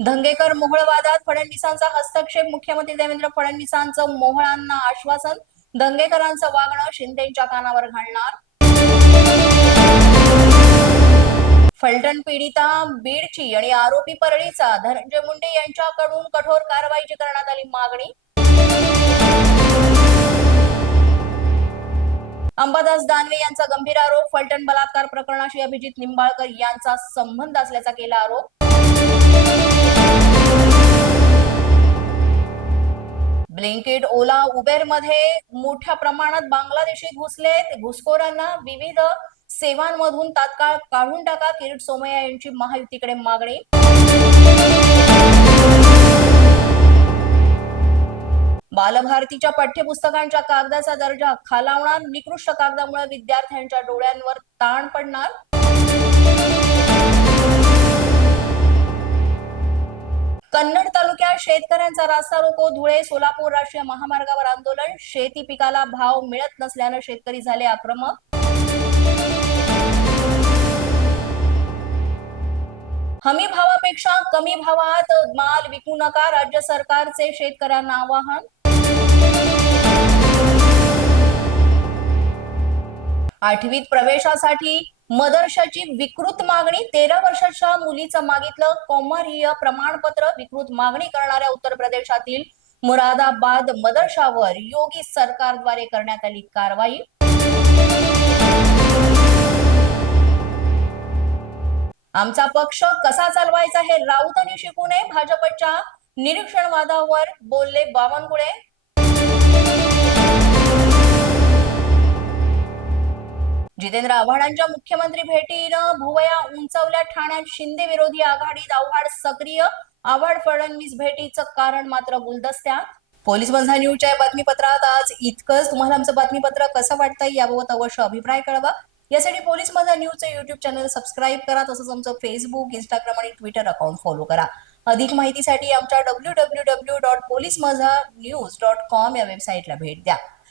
धंगेकर मोहळवादात फडणवीसांचा हस्तक्षेप. मुख्यमंत्री देवेंद्र फडणवीसांचं मोहळांना आश्वासन. दंगेकरांचं वागणं शिंदेच्या कानावर घालणार. फलटण पीडिता बीडची आणि आरोपी परळीचा धनंजय मुंडे यांच्याकडून कठोर कारवाईची करण्यात आली मागणी. अंबादास दानवे यांचा गंभीर आरोप. फलटण बलात्कार प्रकरणाशी अभिजित निंबाळकर यांचा संबंध असल्याचा केला आरोप. ब्लिंकिट ओला उबेरमध्ये मोठ्या प्रमाणात बांगलादेशी घुसलेत. घुसखोरांना विविध सेवांमधून तात्काळ काढून टाका. किरीट सोमय्या यांची महायुतीकडे मागणी. बालभारतीच्या पाठ्यपुस्तकांच्या कागदाचा दर्जा खालावणार. निकृष्ट कागदामुळे विद्यार्थ्यांच्या डोळ्यांवर ताण पडणार. कन्नड तालुक्यात शेतकऱ्यांचा रास्ता रोको धुळे सोलापूर राष्ट्रीय महामार्गावर आंदोलन शेती पिकाला भाव मिळत नसल्यानं शेतकरी झाले आक्रमक. हमी भावापेक्षा कमी भावात माल विकू नका राज्य सरकारचे शेतकऱ्यांना आवाहन. आठवीत प्रवेशासाठी मदरशाची विकृत मागणी तेरा वर्षाच्या मुलीचं मागितलं. कौमार्य प्रमाणपत्र विकृत मागणी करणाऱ्या उत्तर प्रदेशातील मुरादाबाद मदरशावर योगी सरकारद्वारे करण्यात आली कारवाई. आमचा पक्ष कसा चालवायचा हे राऊतांनी शिकू नये. भाजपच्या निरीक्षणवादावर बोलले बावनकुळे. जितेंद्र आव्हाडांच्या मुख्यमंत्री भेटीनं भुवया उंचावल्या ठाण्यात शिंदे विरोधी आघाडीत आव्हाड सक्रिय आव्हाड फडणवीस भेटीचं कारण मात्र गुलदस्त्यात. पोलीस बंधा न्यूजच्या बातमीपत्रात आज इतकंच. तुम्हाला आमचं बातमीपत्र कसं वाटतंय याबाबत अवश्य अभिप्राय कळवा. यासाठी पोलीस माझा न्यूजचं युट्यूब चॅनल सबस्क्राईब करा तसंच आमचं फेसबुक इंस्टाग्राम आणि ट्विटर अकाउंट फॉलो करा. अधिक माहितीसाठी आमच्या W W W dot police Majha news dot com या वेबसाईटला भेट द्या.